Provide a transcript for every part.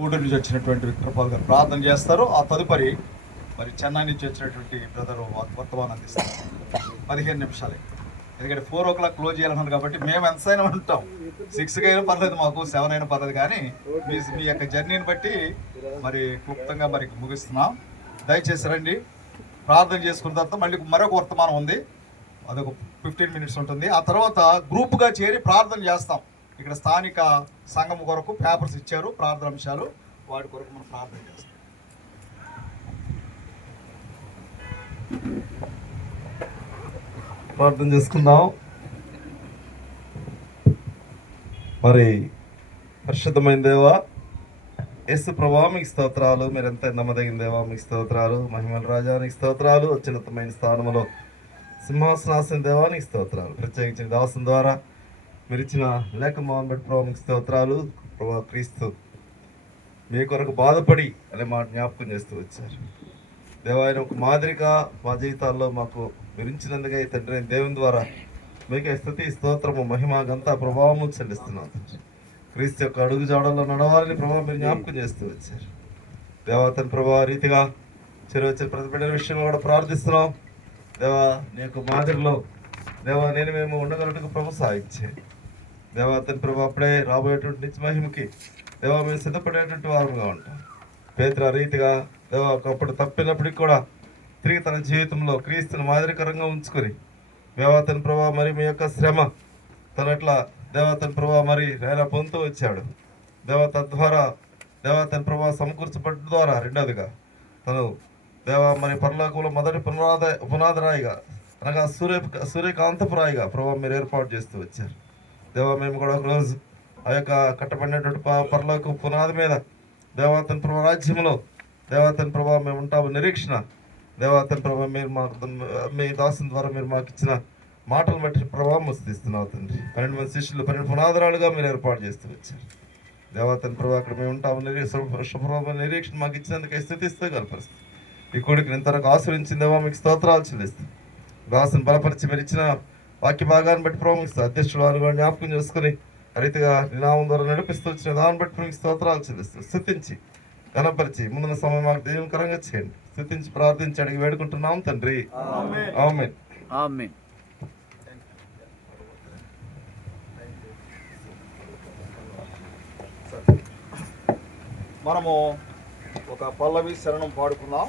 గూడూరు నుంచి వచ్చినటువంటి విక్రపాల్ గారు ప్రార్థన చేస్తారు. ఆ తదుపరి మరి చెన్నై నుంచి వచ్చినటువంటి బ్రదర్ వర్తమానం అందిస్తారు. 15 నిమిషాలే, ఎందుకంటే 4 o'clock క్లోజ్ చేయాలన్నారు కాబట్టి మేము ఎంతైనా ఉంటాం. 6 అయినా పర్లేదు, మాకు 7 అయినా పర్లేదు, కానీ మీ యొక్క జర్నీని బట్టి మరి క్లుప్తంగా మరి ముగిస్తున్నాం. దయచేసి రండి, ప్రార్థన చేసుకున్న తర్వాత మళ్ళీ మరొక వర్తమానం ఉంది, అదొక 15 minutes ఉంటుంది. ఆ తర్వాత గ్రూప్గా చేరి ప్రార్థన చేస్తాం. ఇక్కడ స్థానిక సంఘం కొరకు పేపర్స్ ఇచ్చారు, ప్రార్థన అంశాలు, వాటి కొరకు మనం ప్రార్థన చేస్తాం. ప్రార్థన చేసుకుందాం. మరి పరిశుద్ధమైన దేవా, యేసు ప్రభువా మీకు స్తోత్రాలు. మీరు ఎంత నమ్మదగిన దేవా మీకు స్తోత్రాలు. మహిమల రాజా నీకు స్తోత్రాలు. అత్యున్నతమైన స్థానంలో సింహాసనాసన దేవా నీకు స్తోత్రాలు. ప్రత్యేకించిన దాసం ద్వారా మీరు ఇచ్చిన లేఖ మోహన్ బట్టి ప్రభావ మీకు స్తోత్రాలు. ప్రభా క్రీస్తు మీ కొరకు బాధపడి అనే మాట జ్ఞాపకం చేస్తూ వచ్చారు దేవా. ఆయన ఒక మాదిరిగా మా జీవితాల్లో మాకు విరించినందుగా ఈ తండ్రి దేవుని ద్వారా మీకే స్తుతి స్తోత్రము మహిమ గంతా ప్రభావము చెల్లిస్తున్నాం. క్రీస్తు యొక్క అడుగు జాడల్లో నడవాలని ప్రభావం మీరు జ్ఞాపకం చేస్తూ వచ్చారు దేవా. తన ప్రభావ రీతిగా చెరువచ్చిన ప్రతి బిడ్డల విషయంలో కూడా ప్రార్థిస్తున్నాం దేవా. నీ యొక్క మాదిరిలో దేవా మేము ఉండగలటకు ప్రభు సాయించే దేవా. తన ప్రభు అప్పుడే రాబోయేటువంటి నిత్య మహిమకి దేవా మేము సిద్ధపడేటువంటి వారంగా ఉంటాం. పేతురు ఆ రీతిగా దేవా ఒకప్పుడు తప్పినప్పటికి కూడా తిరిగి తన జీవితంలో క్రీస్తుని మాదిరికరంగా ఉంచుకొని దేవా తన ప్రభా మరి మీ యొక్క శ్రమ తనట్లా దేవా తన ప్రభా మరి ఆయన పొందుతూ వచ్చాడు దేవా. తద్వారా దేవా తన ప్రభా సమకూర్చబడ్డ ద్వారా రెండవదిగా తను దేవా మరి పరలోకంలో మొదటి పునాదిరాయిగా అనగా సూర్యకాంతపురాయిగా ప్రభావ మీరు ఏర్పాటు చేస్తూ వచ్చారు దేవా. మేము కూడా ఒకరోజు ఆ యొక్క కట్టబడినటువంటి పరలోక పునాది మీద దేవాతన ప్రభా రాజ్యంలో దేవాతన ప్రభావ మేము ఉంటాము నిరీక్షణ దేవాతన ప్రభావ మీరు మీ దాసుని ద్వారా మీరు మాకు ఇచ్చిన మాటలు బట్టి ప్రభావం వస్తున్నావు తండ్రి. 12 మంది శిష్యులు 12 పునాదురాలుగా మీరు ఏర్పాటు చేస్తూ వచ్చారు దేవాతన ప్రభావ. అక్కడ మేము ఉంటాము నిరీక్షణ మాకు ఇచ్చినందుకు స్థితిస్తూ కనపరుస్తాం. ఈ కోడికి ఇంతవరకు ఆశ్రయించిందేవా మీకు స్తోత్రాలు చెల్లిస్తాం. దాసుని బలపరిచి మీరు ఇచ్చిన వాక్య భాగాన్ని బట్టి ప్రోమిస్తాం. అధ్యక్షుడు వారు కూడా జ్ఞాపకం చేసుకుని రీతిగా నినామం ద్వారా నడిపిస్తూ వచ్చిన దాన్ని బట్టి మీకు స్తోత్రాలు చెల్లిస్తాం. స్థుతించి కనపరిచి ముందున్న సమయం మాకు దేవునికరంగా చేయండి. స్థుతించి ప్రార్థించి అడిగి వేడుకుంటున్నాం తండ్రి. ఆమేన్. ఆమేన్. మనము ఒక పల్లవి శరణం పాడుకుందాం.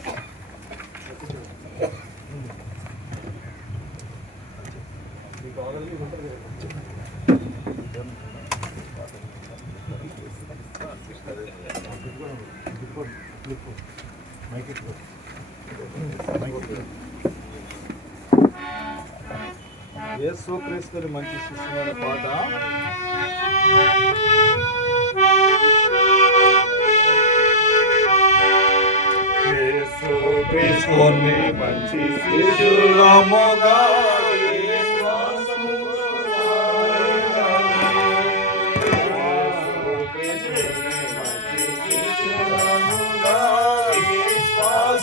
యేసు క్రీస్తుని మంచి శిష్యుమైన పాట. యేసు క్రీస్తుని మంచి శిష్యులముగా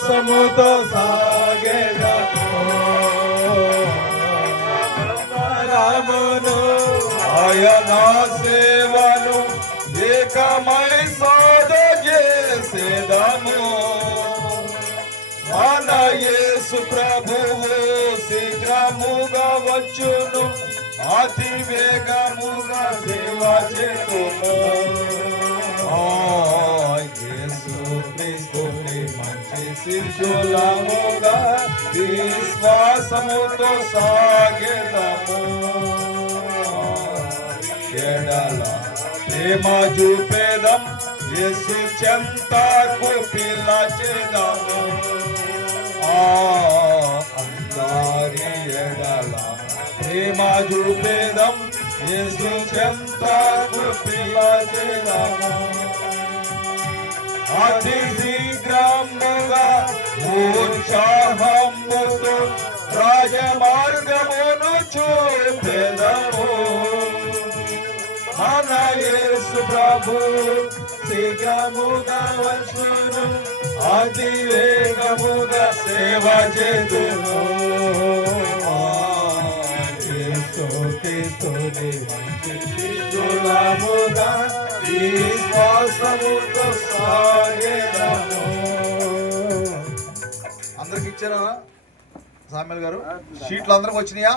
సముతో సాగెదము ఆయన సేవను ఏకమై సాధజేసేదము. మన యేసు ప్రభువు శీఘ్రముగా వచ్చును, అతి వేగముగా సేవ చేతును. శిష్యులముగా విశ్వాసముతో సాగెదము. ఎడల ప్రేమ చూపేదం, యేసు చెంతకు పిలచెదము. అందరి ఎడల ప్రేమ చూపేదం, యేసు చెంతకు పిలచెదము. అతి శీఘ్రముగా ఉత్సాహముతో రాజమార్గమును చూపెదము. మన యేసు ప్రభు శీఘ్రముగా వచ్చును, అతి వేగముగా సేవ చేతును. యేసు క్రీస్తుని మంచి శిష్యులముగా విశ్వాసముతో సాగెదము. అందరికి ఇచ్చారా సామ్యుల్ గారు? షీట్లు అందరికి వచ్చినాయా?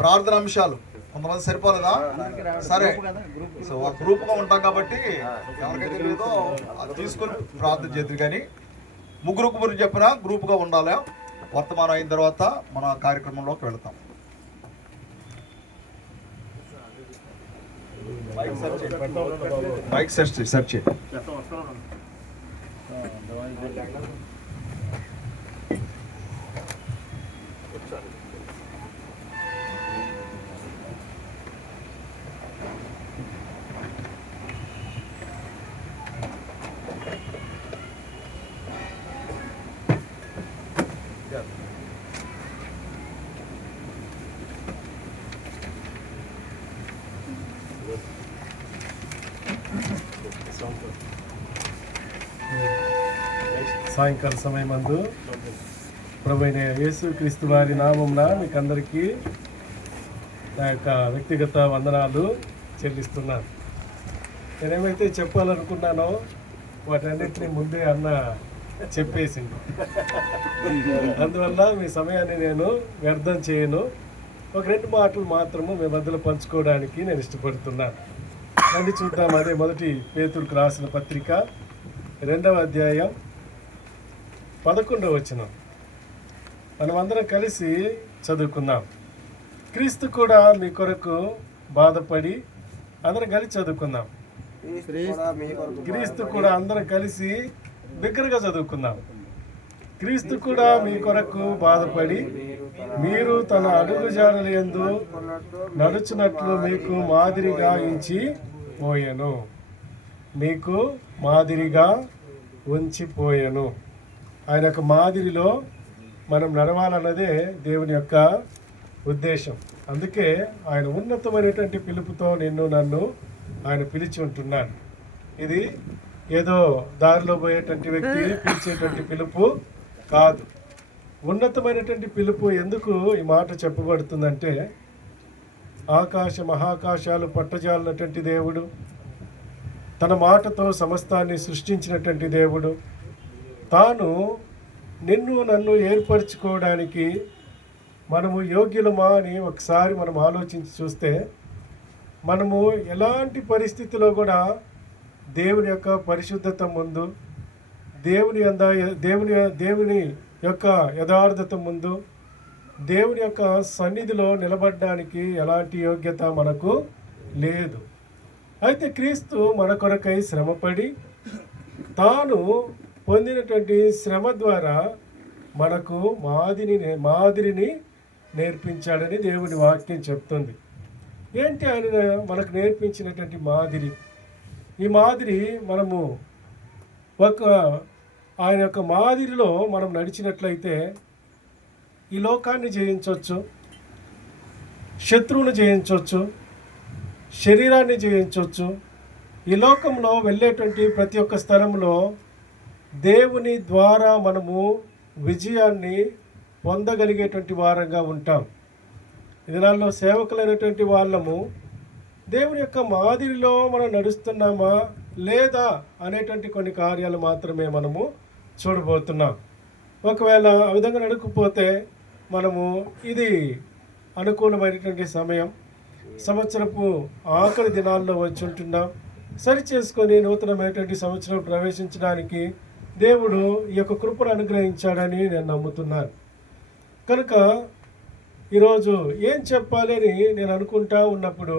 ప్రార్థన అంశాలు కొంతమంది సరిపోలేదా? సరే, సో ఒక గ్రూప్గా ఉంటాం కాబట్టి ఎవరికైతే లేదో అది తీసుకొని ప్రార్థన చేద్దరు. కానీ ముగ్గురు గురించి చెప్పినా గ్రూప్గా ఉండాలి. వర్తమానం అయిన తర్వాత మన కార్యక్రమంలోకి వెళతాం. మైక్ సెర్చ్ చేయి. సాయంకాల సమయమందు ప్రభువైన యేసుక్రీస్తు వారి నామమున మీకు అందరికీ నా యొక్క వ్యక్తిగత వందనాలు చెల్లిస్తున్నాను. నేనేమైతే చెప్పాలనుకున్నానో వాటన్నిటిని ముందే అన్న చెప్పేసింది. అందువల్ల మీ సమయాన్ని నేను వ్యర్థం చేయను. ఒక 2 మాటలు మాత్రము మీ మధ్యలో పంచుకోవడానికి నేను ఇష్టపడుతున్నాను. రండి చూద్దాం. అదే మొదటి పేతురుకు రాసిన పత్రిక 2వ అధ్యాయం 11వ వచనం మనమందరం కలిసి చదువుకుందాం. క్రీస్తు కూడా మీ కొరకు బాధపడి అందరం కలిసి చదువుకుందాం. క్రీస్తు కూడా అందరం కలిసి బిగ్గరగా చదువుకుందాం. క్రీస్తు కూడా మీ కొరకు బాధపడి మీరు తన అడుగుజాడల యందు నడుచున్నట్లు మీకు మాదిరిగా ఉంచి పోయెను. మీకు మాదిరిగా ఉంచిపోయెను. ఆయన యొక్క మాదిరిలో మనం నడవాలన్నదే దేవుని యొక్క ఉద్దేశం. అందుకే ఆయన ఉన్నతమైనటువంటి పిలుపుతో నన్ను ఆయన పిలిచి ఉంటున్నాడు. ఇది ఏదో దారిలో పోయేటువంటి వ్యక్తి పిలిచేటువంటి పిలుపు కాదు. ఉన్నతమైనటువంటి పిలుపు. ఎందుకు ఈ మాట చెప్పబడుతుందంటే, ఆకాశ మహాకాశాలు పట్టజాలినటువంటి దేవుడు, తన మాటతో సమస్తాన్ని సృష్టించినటువంటి దేవుడు, తాను నన్ను ఏర్పరచుకోవడానికి మనము యోగ్యులమా అని ఒకసారి మనం ఆలోచించి చూస్తే, మనము ఎలాంటి పరిస్థితిలో కూడా దేవుని యొక్క పరిశుద్ధత ముందు, దేవుని యొక్క యథార్థత ముందు, దేవుని యొక్క సన్నిధిలో నిలబడడానికి ఎలాంటి యోగ్యత మనకు లేదు. అయితే క్రీస్తు మన కొరకై శ్రమపడి తాను పొందినటువంటి శ్రమ ద్వారా మనకు మాదిరిని నేర్పించాడని దేవుని వాక్యం చెప్తుంది. ఏంటి ఆయన మనకు నేర్పించినటువంటి మాదిరి? ఈ మాదిరి మనము ఆయన యొక్క మాదిరిలో మనం నడిచినట్లయితే ఈ లోకాన్ని జయించవచ్చు, శత్రువును జయించవచ్చు, శరీరాన్ని జయించవచ్చు. ఈ లోకంలో వెళ్ళేటువంటి ప్రతి ఒక్క స్థలంలో దేవుని ద్వారా మనము విజయాన్ని పొందగలిగేటువంటి వారంగా ఉంటాం. ఈ దినాల్లో సేవకులైనటువంటి వాళ్ళము దేవుని యొక్క మాదిరిలో మనం నడుస్తున్నామా లేదా అనేటువంటి కొన్ని కార్యాలు మాత్రమే మనము చూడబోతున్నాం. ఒకవేళ ఆ విధంగా నడకపోతే మనము ఇది అనుకూలమైనటువంటి సమయం, సంవత్సరపు ఆఖరి దినాల్లో వచ్చి ఉంటున్నాం. సరి చేసుకొని నూతనమైనటువంటి సంవత్సరం ప్రవేశించడానికి దేవుడు ఈ యొక్క కృపను అనుగ్రహించాడని నేను నమ్ముతున్నాను. కనుక ఈరోజు ఏం చెప్పాలి అని నేను అనుకుంటా ఉన్నప్పుడు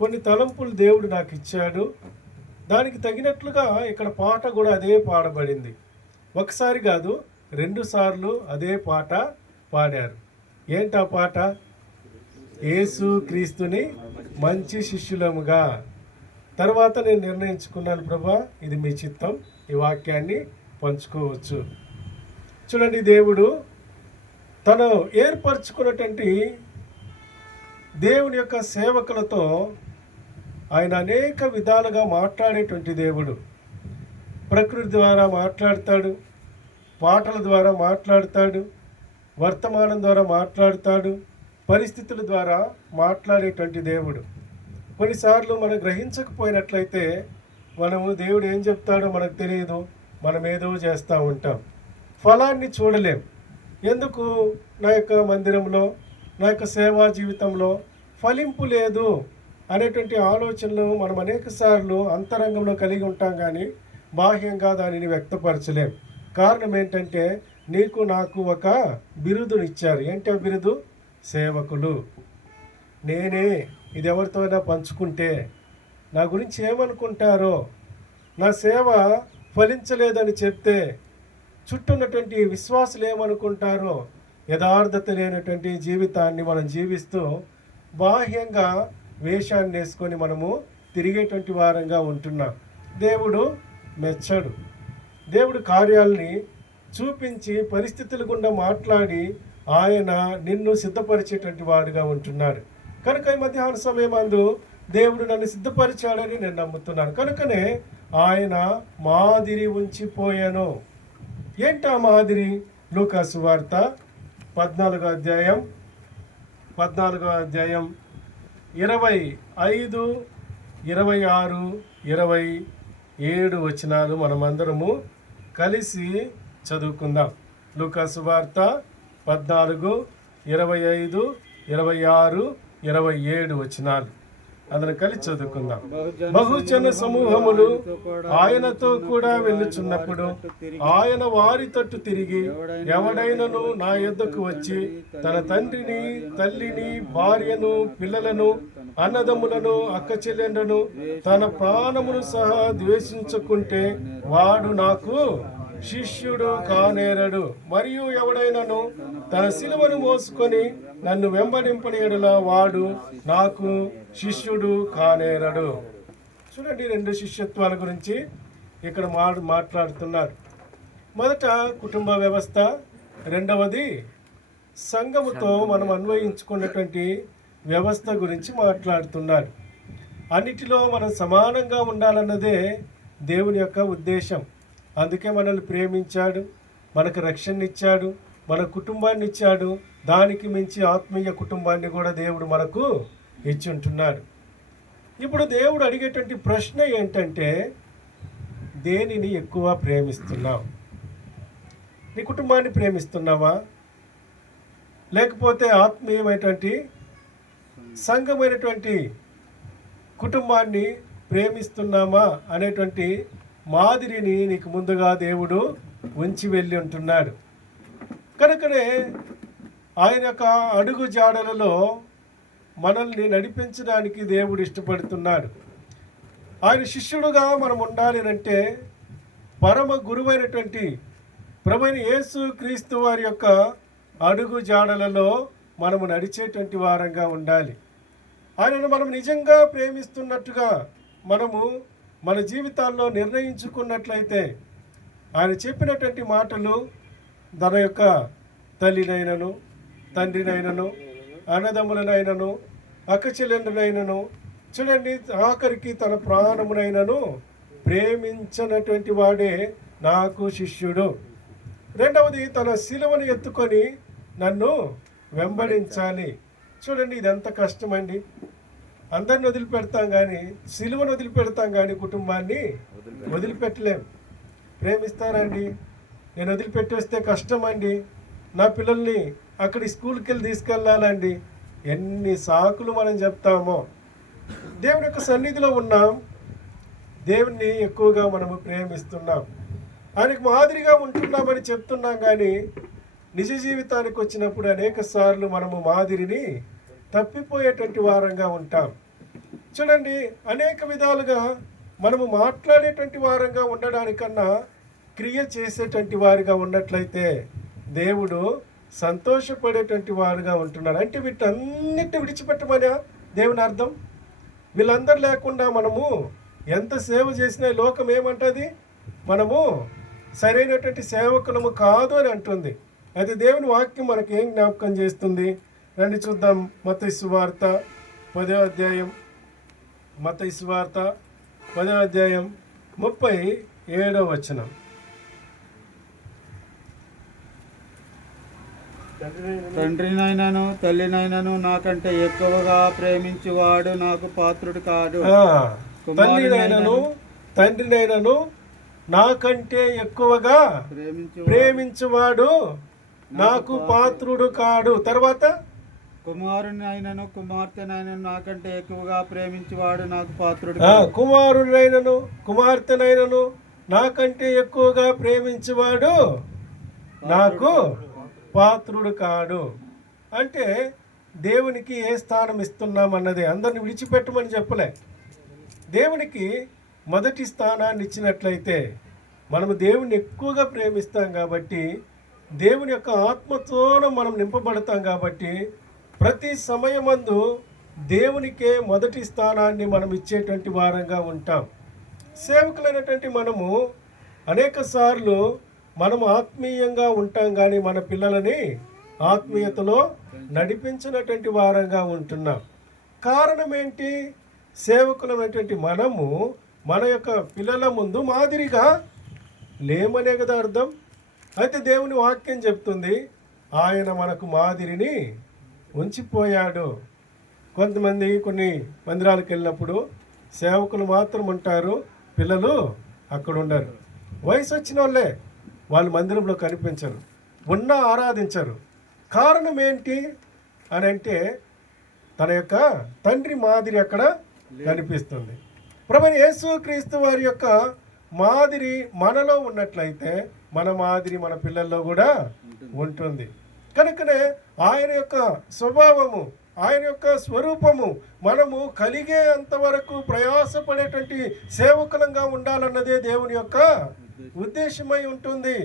కొన్ని తలంపులు దేవుడు నాకు ఇచ్చాడు. దానికి తగినట్లుగా ఇక్కడ పాట కూడా అదే పాడబడింది. ఒకసారి కాదు, 2 సార్లు అదే పాట పాడారు. ఏంటా పాట? యేసు క్రీస్తుని మంచి శిష్యులముగా. తర్వాత నేను నిర్ణయించుకున్నాను, ప్రభా ఇది మీ చిత్తం, ఈ వాక్యాన్ని పంచుకోవచ్చు. చూడండి, దేవుడు తను ఏర్పరచుకున్నటువంటి దేవుని యొక్క సేవకులతో ఆయన అనేక విధాలుగా మాట్లాడేటువంటి దేవుడు. ప్రకృతి ద్వారా మాట్లాడతాడు, పాటల ద్వారా మాట్లాడతాడు, వర్తమానం ద్వారా మాట్లాడతాడు, పరిస్థితుల ద్వారా మాట్లాడేటువంటి దేవుడు. కొన్నిసార్లు మనం గ్రహించకపోయినట్లయితే మనము దేవుడు ఏం చెప్తాడో మనకు తెలియదు, మనం ఏదో చేస్తూ ఉంటాం, ఫలాన్ని చూడలేం. ఎందుకు నా యొక్క మందిరంలో, నా యొక్క సేవా జీవితంలో ఫలింపు లేదు అనేటువంటి ఆలోచనలు మనం అనేక సార్లు అంతరంగంలో కలిగి ఉంటాం, కానీ బాహ్యంగా దానిని వ్యక్తపరచలేం. కారణం ఏంటంటే నీకు నాకు ఒక బిరుదునిచ్చారు. ఏంటి ఆ బిరుదు? సేవకులు. నేనే ఇది ఎవరితో అయినా పంచుకుంటే నా గురించి ఏమనుకుంటారో, నా సేవ ఫలించలేదని చెప్తే చుట్టూ ఉన్నటువంటి విశ్వాసులు ఏమనుకుంటారో, యథార్థత లేనటువంటి జీవితాన్ని మనం జీవిస్తూ బాహ్యంగా వేషాన్ని వేసుకొని మనము తిరిగేటువంటి వారంగా ఉంటున్నాం. దేవుడు మెచ్చడు. దేవుడు కార్యాలని చూపించి పరిస్థితుల గుండా మాట్లాడి ఆయన నిన్ను సిద్ధపరిచేటువంటి వాడుగా ఉంటున్నాడు. కనుక ఈ మధ్యాహ్న సమయమందు దేవుడు నన్ను సిద్ధపరిచాడని నేను నమ్ముతున్నాను. కనుకనే ఆయన మాదిరి ఉంచిపోయాను. ఏంటా మాదిరి? లూకాసు వార్త 14వ అధ్యాయం 25, 26, 27 వచనాలు మనమందరము కలిసి చదువుకుందాం. లూకాసు వార్త 14, 25, 26, 27 వచనాలు అందరం కలిసి చదువుకుందాం. బహుజన సమూహములు ఆయనతో కూడా వెళ్ళుచున్నప్పుడు ఆయన వారి తట్టు తిరిగి, ఎవడైనను నా యొద్దకు వచ్చి తన తండ్రిని, తల్లిని, భార్యను, పిల్లలను, అన్నదమ్ములను, అక్క చెల్లెండ్లను, తన ప్రాణమును సహా ద్వేషించుకుంటే వాడు నాకు శిష్యుడు కానేరడు. మరియు ఎవడైనను తన సిలువను మోసుకొని నన్ను వెంబడింపని యెడల వాడు నాకు శిష్యుడు కానేరడు. చూడండి, 2 శిష్యత్వాల గురించి ఇక్కడ మాట్లాడుతున్నారు. మొదట కుటుంబ వ్యవస్థ, రెండవది సంఘముతో మనం అన్వయించుకున్నటువంటి వ్యవస్థ గురించి మాట్లాడుతున్నారు. అన్నిటిలో మనం సమానంగా ఉండాలన్నదే దేవుని యొక్క ఉద్దేశం. అందుకే మనల్ని ప్రేమించాడు, మనకు రక్షణ ఇచ్చాడు, మన కుటుంబాన్ని ఇచ్చాడు. దానికి మించి ఆత్మీయ కుటుంబాన్ని కూడా దేవుడు మనకు ఇచ్చి ఉంటున్నాడు. ఇప్పుడు దేవుడు అడిగేటువంటి ప్రశ్న ఏంటంటే, దేనిని ఎక్కువ ప్రేమిస్తున్నావు? నీ కుటుంబాన్ని ప్రేమిస్తున్నావా, లేకపోతే ఆత్మీయమైనటువంటి సంఘమైనటువంటి కుటుంబాన్ని ప్రేమిస్తున్నామా అనేటువంటి మాదిరిని నీకు ముందుగా దేవుడు ఉంచి వెళ్ళి ఉంటున్నాడు. కనుకనే ఆయన యొక్క అడుగు జాడలలో మనల్ని నడిపించడానికి దేవుడు ఇష్టపడుతున్నాడు. ఆయన శిష్యుడుగా మనం ఉండాలి అంటే పరమ గురువైనటువంటి ప్రభువైన యేసు క్రీస్తు వారి యొక్క అడుగు జాడలలో మనము నడిచేటువంటి వారంగా ఉండాలి. ఆయనను మనం నిజంగా ప్రేమిస్తున్నట్టుగా మనము మన జీవితాల్లో నిర్ణయించుకున్నట్లయితే ఆయన చెప్పినటువంటి మాటలు తన యొక్క తల్లినైనను, తండ్రినైనను, అన్నదమ్ములనైనను, అక్కచెల్లెండ్రునైనను, చూడండి ఆఖరికి తన ప్రాణమునైనను ప్రేమించినటువంటి వాడే నాకు శిష్యుడు. రెండవది, తన శిలువను ఎత్తుకొని నన్ను వెంబడించాలి. చూడండి, ఇది ఎంత కష్టమండి. అందరిని వదిలిపెడతాం కానీ, సిలువను వదిలిపెడతాం కానీ కుటుంబాన్ని వదిలిపెట్టలేం. ప్రేమిస్తారండి, నేను వదిలిపెట్టేస్తే కష్టం అండి, నా పిల్లల్ని అక్కడి స్కూల్కి వెళ్ళి తీసుకెళ్ళాలండి, ఎన్ని సాకులు మనం చెప్తామో. దేవుని యొక్క సన్నిధిలో ఉన్నాం, దేవుణ్ణి ఎక్కువగా మనము ప్రేమిస్తున్నాం, ఆయనకు మాదిరిగా ఉంటున్నామని చెప్తున్నాం, కానీ నిజ జీవితానికి వచ్చినప్పుడు అనేక సార్లు మనము మాదిరిని తప్పిపోయేటువంటి వారంగా ఉంటాం. చూడండి, అనేక విధాలుగా మనము మాట్లాడేటువంటి వారంగా ఉండడానికన్నా క్రియ చేసేటువంటి వారిగా ఉన్నట్లయితే దేవుడు సంతోషపడేటువంటి వారుగా ఉంటున్నాడు. అంటే వీటన్నిటిని విడిచిపెట్టమని దేవుని అర్థం. వీళ్ళందరూ లేకుండా మనము ఎంత సేవ చేసినా లోకం ఏమంటుంది? మనము సరైనటువంటి సేవకులము కాదు అని అంటుంది. అయితే దేవుని వాక్యం మనకి ఏం జ్ఞాపకం చేస్తుంది? రండి చూద్దాం. మత్తయి సువార్త 10వ అధ్యాయం, మత్తయి సువార్త 10వ అధ్యాయం 37వ వచనం. తండ్రినైనను తల్లినైనను నాకంటే ఎక్కువగా ప్రేమించువాడు నాకు పాత్రుడు కాడు. తండ్రినైనను నాకంటే ఎక్కువగా ప్రేమించువాడు నాకు పాత్రుడు కాడు. తర్వాత కుమారునైనను కుమార్తెనైనను నాకంటే ఎక్కువగా ప్రేమించువాడు నాకు పాత్రుడు. కుమారునైనను కుమార్తెనైనను నాకంటే ఎక్కువగా ప్రేమించువాడు నాకు పాత్రుడు కాడు. అంటే దేవునికి ఏ స్థానం ఇస్తున్నాం అన్నది అందరిని విడిచిపెట్టమని చెప్పలే. దేవునికి మొదటి స్థానాన్ని ఇచ్చినట్లయితే మనము దేవుని ఎక్కువగా ప్రేమిస్తాం కాబట్టి, దేవుని యొక్క ఆత్మతోన మనం నింపబడతాం కాబట్టి, ప్రతి సమయమందు దేవునికే మొదటి స్థానాన్ని మనం ఇచ్చేటువంటి వారంగా ఉంటాం. సేవకులైనటువంటి మనము అనేక సార్లు మనము ఆత్మీయంగా ఉంటాం కానీ మన పిల్లలని ఆత్మీయతలో నడిపించినటువంటి వారంగా ఉంటున్నాం. కారణం ఏంటి? సేవకులమైనటువంటి మనము మన యొక్క పిల్లల ముందు మాదిరిగా లేమనే కదా అర్థం. అయితే దేవుని వాక్యం చెప్తుంది, ఆయన మనకు మాదిరిని ఉంచిపోయాడు. కొంతమంది కొన్ని మందిరాలకు వెళ్ళినప్పుడు సేవకులు మాత్రం ఉంటారు, పిల్లలు అక్కడ ఉండరు. వయసు వచ్చిన వాళ్ళే వాళ్ళు మందిరంలో కనిపించరు, ఉన్నా ఆరాధించరు. కారణం ఏంటి అని అంటే తన యొక్క తండ్రి మాదిరి అక్కడ కనిపిస్తుంది. ప్రభువైన యేసుక్రీస్తు వారి యొక్క మాదిరి మనలో ఉన్నట్లయితే మన మాదిరి మన పిల్లల్లో కూడా ఉంటుంది. కనుకనే ఆయన యొక్క స్వభావము, ఆయన యొక్క స్వరూపము మనము కలిగే అంతవరకు ప్రయాసపడేటువంటి సేవకులంగా ఉండాలన్నదే దేవుని యొక్క ఉద్దేశమై ఉంటుంది.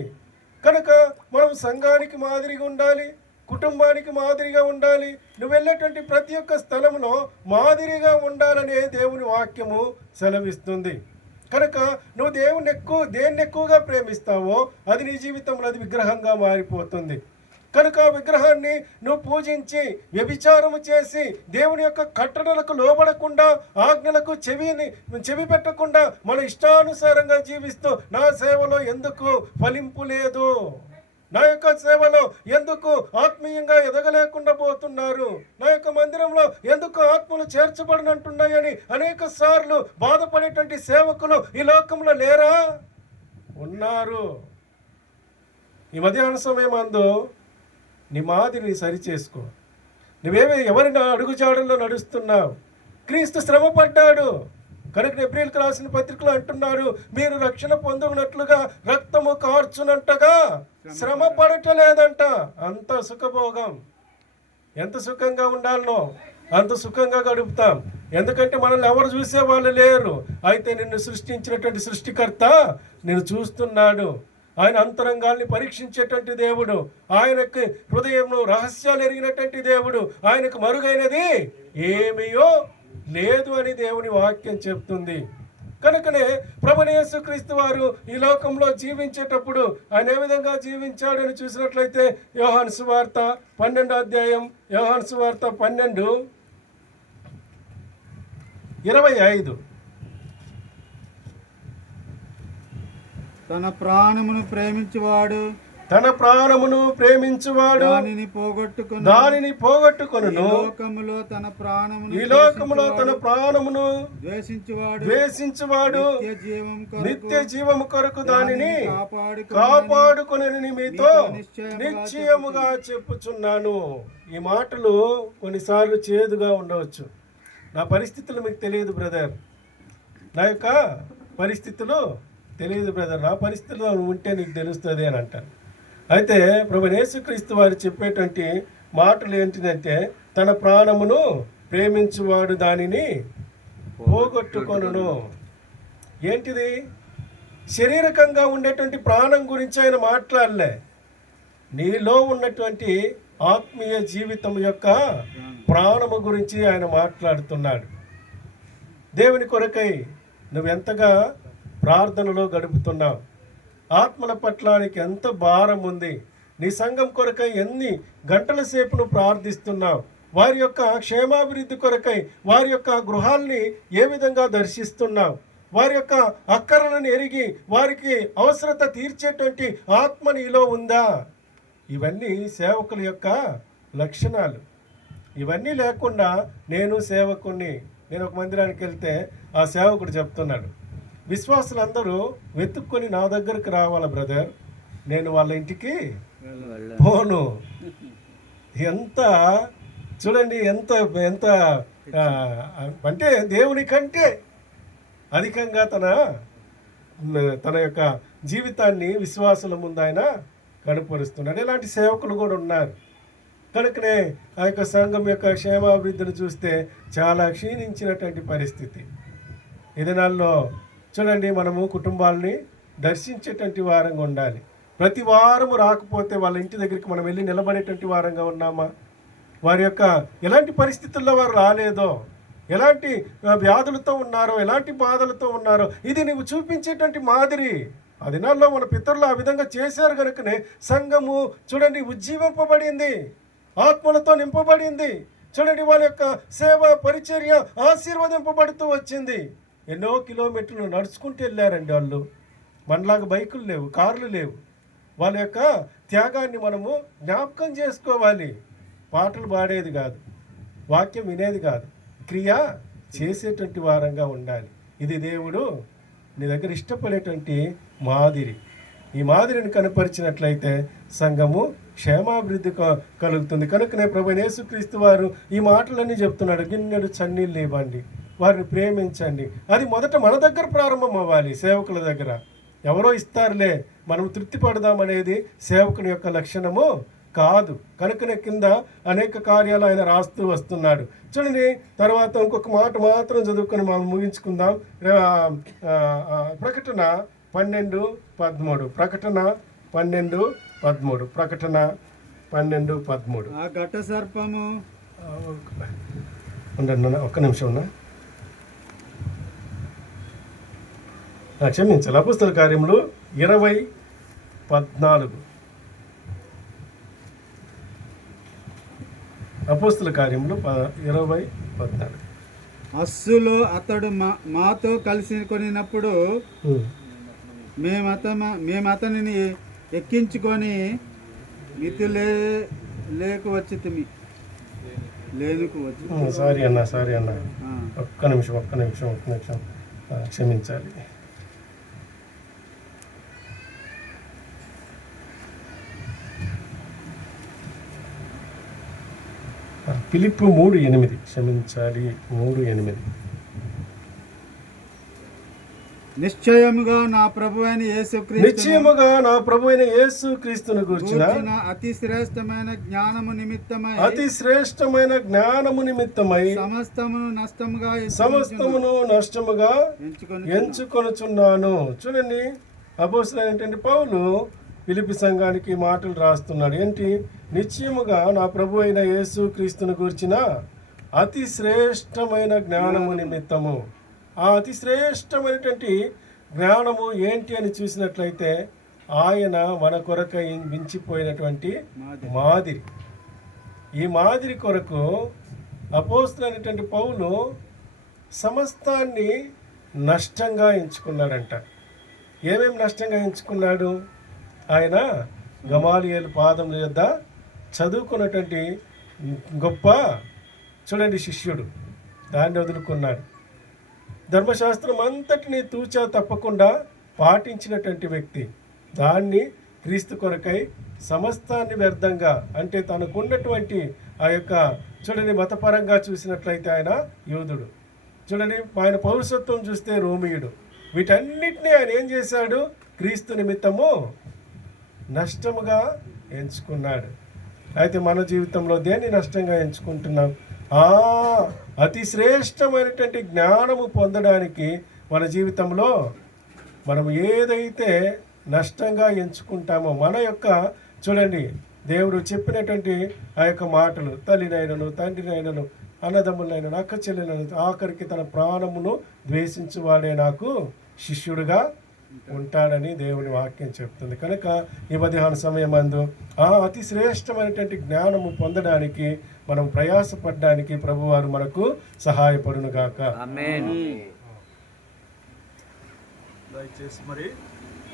కనుక మనం సంఘానికి మాదిరిగా ఉండాలి, కుటుంబానికి మాదిరిగా ఉండాలి. నువ్వు వెళ్ళేటువంటి ప్రతి ఒక్క స్థలంలో మాదిరిగా ఉండాలనే దేవుని వాక్యము సెలవిస్తుంది. కనుక నువ్వు దేన్ని ఎక్కువగా ప్రేమిస్తావో అది నీ జీవితంలో అది విగ్రహంగా మారిపోతుంది. కనుక విగ్రహాన్ని నువ్వు పూజించి వ్యభిచారము చేసి దేవుని యొక్క కట్టడలకు లోబడకుండా, ఆజ్ఞలకు చెవి పెట్టకుండా మన ఇష్టానుసారంగా జీవిస్తూ నా సేవలో ఎందుకు ఫలింపు లేదు, నా యొక్క సేవలో ఎందుకు ఆత్మీయంగా ఎదగలేకుండా పోతున్నారు, నా యొక్క మందిరంలో ఎందుకు ఆత్మలు చేర్చబడినట్టున్నాయని అనేక సార్లు బాధపడేటువంటి సేవకులు ఈ లోకంలో లేరా? ఉన్నారు. ఈ మధ్యాహ్న సమయమందు నీ మాదిరిని సరిచేసుకో. ఎవరిని అడుగుజాడల్లో నడుస్తున్నావు? క్రీస్తు శ్రమ పడ్డాడు కనుక ఎబ్రీయులకు రాసిన పత్రికలో అంటున్నారు, మీరు రక్షణ పొందునట్లుగా రక్తము కార్చునంటగా శ్రమ పడటలేదంట. అంత సుఖభోగం. ఎంత సుఖంగా ఉండాలనో అంత సుఖంగా గడుపుతాం. ఎందుకంటే మనల్ని ఎవరు చూసే వాళ్ళు లేరు. అయితే నిన్ను సృష్టించినటువంటి సృష్టికర్త నిన్ను చూస్తున్నాడు. ఆయన అంతరంగాల్ని పరీక్షించేటువంటి దేవుడు, ఆయనకు హృదయంలో రహస్యాలు ఎరిగినటువంటి దేవుడు, ఆయనకు మరుగైనది ఏమీయో లేదు అని దేవుని వాక్యం చెప్తుంది. కనుకనే ప్రభువైన యేసుక్రీస్తు వారు ఈ లోకంలో జీవించేటప్పుడు ఆయన ఏ విధంగా జీవించాడు అని చూసినట్లయితే యోహాను సువార్త 12వ అధ్యాయం, యోహాను సువార్త 12:25. తన ప్రాణమును ప్రేమించువాడు దానిని పోగొట్టుకొను. ఈ లోకములో తన ప్రాణమును ద్వేషించువాడు నిత్య జీవము కొరకు దానిని కాపాడుకొనని మీతో నిశ్చయముగా చెప్పుచున్నాను. ఈ మాటలు కొన్నిసార్లు చేదుగా ఉండవచ్చు. నా పరిస్థితులు మీకు తెలియదు బ్రదర్, నా యొక్క పరిస్థితులు తెలియదు బ్రదర్, నా పరిస్థితుల్లో ఉంటే నీకు తెలుస్తుంది అని అంటారు. అయితే ప్రభువైన యేసుక్రీస్తు వారు చెప్పేటువంటి మాటలు ఏంటిదంటే, తన ప్రాణమును ప్రేమించువాడు దానిని పోగొట్టుకొనును. ఏంటిది? శారీరకంగా ఉండేటువంటి ప్రాణం గురించి ఆయన మాట్లాడలే. నీలో ఉన్నటువంటి ఆత్మీయ జీవితం యొక్క ప్రాణము గురించి ఆయన మాట్లాడుతున్నాడు. దేవుని కొరకై నువ్వెంతగా ప్రార్థనలో గడుపుతున్నావు? ఆత్మల పట్లానికి ఎంత భారం ఉంది? నీ సంఘం కొరకై ఎన్ని గంటల సేపు నువ్వు ప్రార్థిస్తున్నావు? వారి యొక్క క్షేమాభివృద్ధి కొరకై వారి యొక్క గృహాల్ని ఏ విధంగా దర్శిస్తున్నావు? వారి యొక్క అక్కరలను ఎరిగి వారికి అవసరత తీర్చేటువంటి ఆత్మ నీలో ఉందా? ఇవన్నీ సేవకుల యొక్క లక్షణాలు. ఇవన్నీ లేకుండా నేను సేవకుణ్ణి, నేను ఒక మందిరానికి వెళ్తే ఆ సేవకుడు చెప్తున్నాడు, విశ్వాసులందరూ వెతుక్కొని నా దగ్గరికి రావాలి బ్రదర్, నేను వాళ్ళ ఇంటికి పోను. ఎంత చూడండి, ఎంత ఎంత అంటే దేవుని కంటే అధికంగా తన యొక్క జీవితాన్ని విశ్వాసుల ముందు ఆయన కనపరుస్తున్నాడు. ఇలాంటి సేవకులు కూడా ఉన్నారు. కనుకనే ఆ యొక్క సంఘం యొక్క క్షేమాభివృద్ధిని చూస్తే చాలా క్షీణించినటువంటి పరిస్థితి. ఈ దినాల్లో చూడండి, మనము కుటుంబాలని దర్శించేటువంటి వారంగా ఉండాలి. ప్రతి వారము రాకపోతే వాళ్ళ ఇంటి దగ్గరికి మనం వెళ్ళి నిలబడేటువంటి వారంగా ఉన్నామా? వారి యొక్క ఎలాంటి పరిస్థితుల్లో వారు రాలేదో, ఎలాంటి వ్యాధులతో ఉన్నారో, ఎలాంటి బాధలతో ఉన్నారో, ఇది నీవు చూపించేటువంటి మాదిరి. ఆ దినాల్లో మన పితరులు ఆ విధంగా చేశారు కనుకనే సంఘము చూడండి ఉజ్జీవింపబడింది, ఆత్మలతో నింపబడింది. చూడండి, వాళ్ళ యొక్క సేవ పరిచర్య ఆశీర్వదింపబడుతూ వచ్చింది. ఎన్నో కిలోమీటర్లు నడుచుకుంటూ వెళ్ళారండి వాళ్ళు. మనలాగా బైకులు లేవు, కార్లు లేవు. వాళ్ళ యొక్క త్యాగాన్ని మనము జ్ఞాపకం చేసుకోవాలి. పాటలు పాడేది కాదు, వాక్యం వినేది కాదు, క్రియ చేసేటువంటి వారంగా ఉండాలి. ఇది దేవుడు నీ దగ్గర ఇష్టపడేటువంటి మాదిరి. ఈ మాదిరిని కనపరిచినట్లయితే సంఘము క్షేమాభివృద్ధి కలుగుతుంది. కనుకనే ప్రభువైన యేసుక్రీస్తు వారు ఈ మాటలన్నీ చెప్తున్నాడు. గిన్నెడు చన్నీళ్ళు ఇవ్వండి, వారిని ప్రేమించండి. అది మొదట మన దగ్గర ప్రారంభం అవ్వాలి. సేవకుల దగ్గర ఎవరో ఇస్తారులే మనం తృప్తి పడదామనేది సేవకుని యొక్క లక్షణము కాదు. కనుకనే కింద అనేక కార్యాలు ఆయన రాస్తూ వస్తున్నాడు. చూడండి, తర్వాత ఇంకొక మాట మాత్రం చదువుకొని మనం ముగించుకుందాం. ప్రకటన 12:13. ప్రకటన 12:13. ప్రకటన 12:13. ఆ ఘట సర్పము ఉండండి, ఒక్క నిమిషం ఉన్నా, క్షమించాలి. అపోస్తల కార్యములు 20:14. అపోస్తల కార్యములు 20:14. అస్సులో అతడు మాతో కలిసి కొనినప్పుడు మేము అతనిని ఎక్కించుకొని లేకు వచ్చి సారీ అన్న ఒక్క నిమిషం క్షమించాలి. ఫిలిప్పు 3:8. క్షమించాలి, 3:8. నిశ్చయముగా నా ప్రభువైన యేసుక్రీస్తును గూర్చిన అతి శ్రేష్టమైన జ్ఞానము నిమిత్తమై సమస్తమును నష్టముగా ఎంచుకొనుచున్నాను. చూడండి, అపోస్తలుడైనటువంటి పౌలు ఫిలిప్పీ సంఘానికి మాటలు రాస్తున్నాడు. ఏంటి? నిశ్చయముగా నా ప్రభు అయిన యేసుక్రీస్తును గూర్చిన అతి శ్రేష్టమైన జ్ఞానము నిమిత్తము. ఆ అతి శ్రేష్టమైనటువంటి జ్ఞానము ఏంటి అని చూసినట్లయితే ఆయన మన కొరకు మించిపోయినటువంటి మాదిరి. ఈ మాదిరి కొరకు అపోస్తలుడైనటువంటి పౌలు సమస్తాన్ని నష్టంగా ఎంచుకున్నాడంట. ఏమేమి నష్టంగా ఎంచుకున్నాడు? ఆయన గమాలియేలు పాదముల యొద్ద చదువుకున్నటువంటి గొప్ప చూడండి శిష్యుడు, దాన్ని వదులుకున్నాడు. ధర్మశాస్త్రం అంతటిని తూచా తప్పకుండా పాటించినటువంటి వ్యక్తి, దాన్ని క్రీస్తు కొరకై సమస్తాన్ని వ్యర్థంగా, అంటే తనకున్నటువంటి ఆ యొక్క చూడండి మతపరంగా చూసినట్లయితే ఆయన యూదుడు, చూడండి ఆయన పౌరసత్వం చూస్తే రోమియుడు, వీటన్నిటినీ ఆయన ఏం చేశాడు? క్రీస్తు నిమిత్తము నష్టముగా ఎంచుకున్నాడు. అయితే మన జీవితంలో దేన్ని నష్టంగా ఎంచుకుంటున్నాం? అతి శ్రేష్టమైనటువంటి జ్ఞానము పొందడానికి మన జీవితంలో మనం ఏదైతే నష్టంగా ఎంచుకుంటామో, మన యొక్క చూడండి దేవుడు చెప్పినటువంటి ఆ యొక్క మాటలు, తల్లినైనను తండ్రినైనను అన్నదమ్ములైనను అక్క చెల్లెలను ఆఖరికి తన ప్రాణమును ద్వేషించువాడే నాకు శిష్యుడిగా ఉంటాడని దేవుని వాక్యం చెప్తుంది. కనుక ఈ మధ్యాహ్న సమయమందు ఆ అతి శ్రేష్టమైనటువంటి జ్ఞానము పొందడానికి మనం ప్రయాసపడడానికి ప్రభువారు మనకు సహాయపడును గాక. దయచేసి మరి